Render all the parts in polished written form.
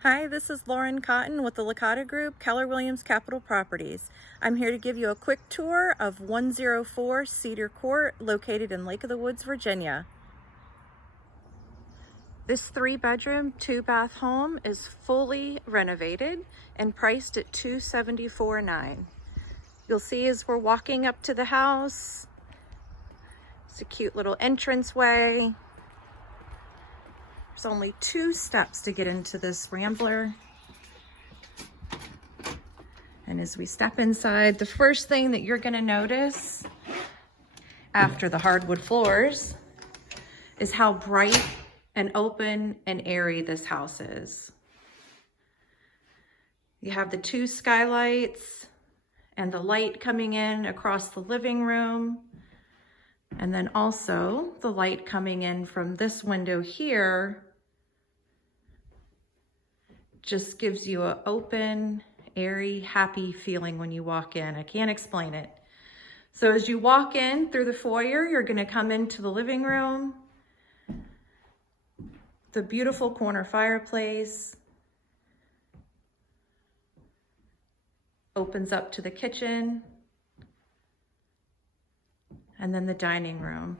Hi, this is Lauren Cotton with the Licata Group, Keller Williams Capital Properties. I'm here to give you a quick tour of 104 Cedar Court, located in Lake of the Woods, Virginia. This 3-bedroom, 2-bath home is fully renovated and priced at $274,900. You'll see as we're walking up to the house, it's a cute little entranceway. There's only 2 steps to get into this rambler. And as we step inside, the first thing that you're gonna notice after the hardwood floors is how bright and open and airy this house is. You have the 2 skylights and the light coming in across the living room. And then also the light coming in from this window here just gives you an open, airy, happy feeling when you walk in. I can't explain it. So as you walk in through the foyer, you're gonna come into the living room, the beautiful corner fireplace, opens up to the kitchen, and then the dining room.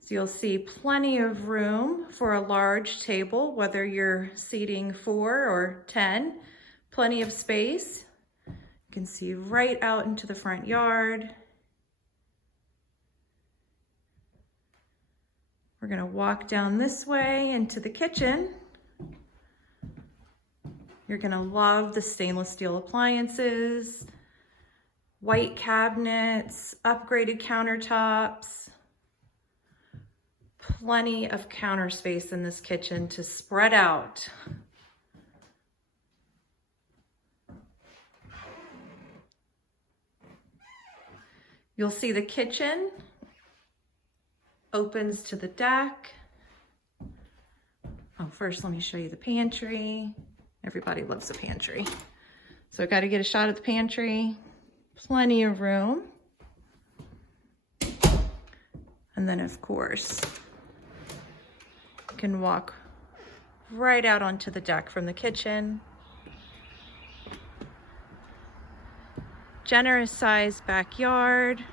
So you'll see plenty of room for a large table, whether you're seating 4 or 10, plenty of space. You can see right out into the front yard. We're gonna walk down this way into the kitchen. You're gonna love the stainless steel appliances, white cabinets, upgraded countertops, plenty of counter space in this kitchen to spread out. You'll see the kitchen opens to the deck. Oh, first let me show you the pantry. Everybody loves the pantry. So I got to get a shot at the pantry. Plenty of room. And then of course, you can walk right out onto the deck from the kitchen. Generous sized backyard,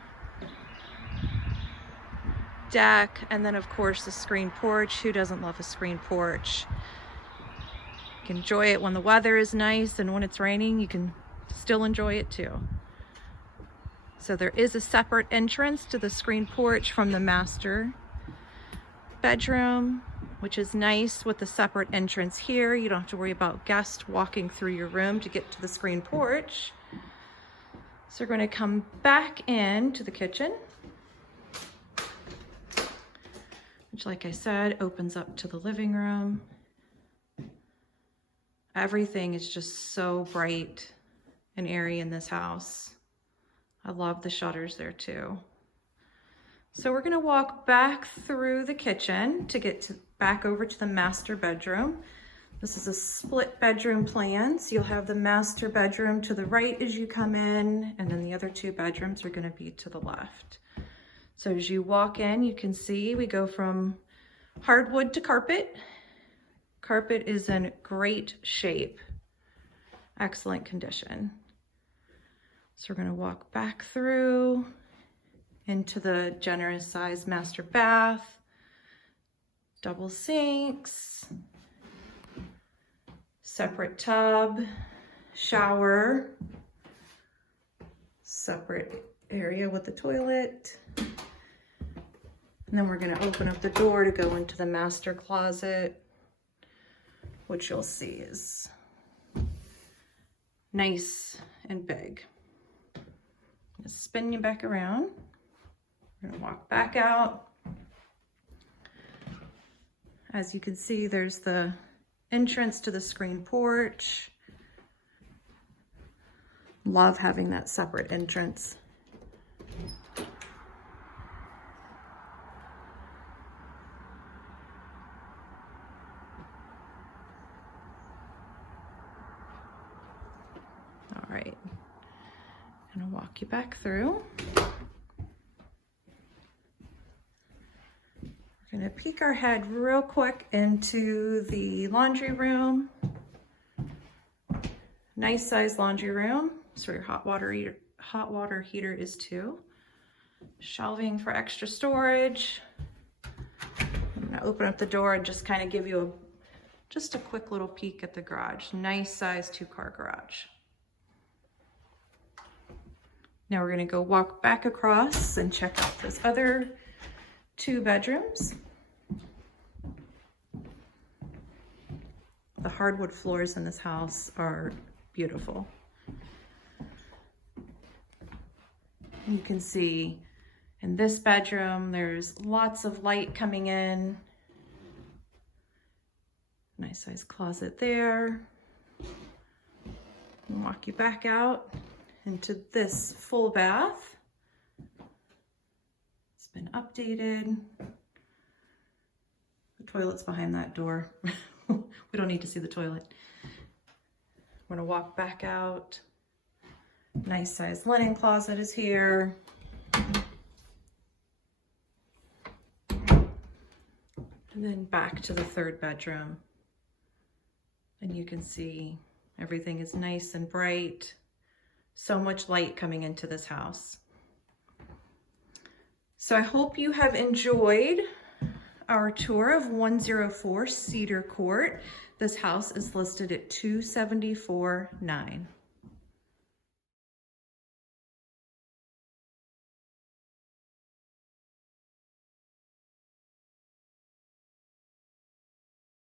deck, and then of course the screen porch. Who doesn't love a screen porch? You can enjoy it when the weather is nice, and when it's raining, you can still enjoy it too. So there is a separate entrance to the screen porch from the master bedroom, which is nice with the separate entrance here. You don't have to worry about guests walking through your room to get to the screen porch. So we're going to come back into the kitchen, which, like I said, opens up to the living room. Everything is just so bright and airy in this house. I love the shutters there too. So we're gonna walk back through the kitchen to get back over to the master bedroom. This is a split bedroom plan. So you'll have the master bedroom to the right as you come in, and then the other 2 bedrooms are gonna be to the left. So as you walk in, you can see we go from hardwood to carpet. Carpet is in great shape, excellent condition. So we're gonna walk back through into the generous sized master bath, double sinks, separate tub, shower, separate area with the toilet. And then we're gonna open up the door to go into the master closet, which you'll see is nice and big. I'm gonna spin you back around. We're gonna walk back out. As you can see, there's the entrance to the screen porch. Love having that separate entrance. All right, I'm gonna walk you back through. We're gonna peek our head real quick into the laundry room. Nice size laundry room. So your hot water heater is too. Shelving for extra storage. I'm gonna open up the door and just kind of give you just a quick little peek at the garage. Nice size 2-car garage. Now we're gonna go walk back across and check out this other 2 bedrooms. The hardwood floors in this house are beautiful. You can see in this bedroom, there's lots of light coming in. Nice size closet there. I'll walk you back out into this full bath. It's been updated. The toilet's behind that door. We don't need to see the toilet. I'm gonna walk back out. Nice size linen closet is here. And then back to the 3rd bedroom. And you can see everything is nice and bright. So much light coming into this house. So I hope you have enjoyed our tour of 104 Cedar Court. This house is listed at $274,900.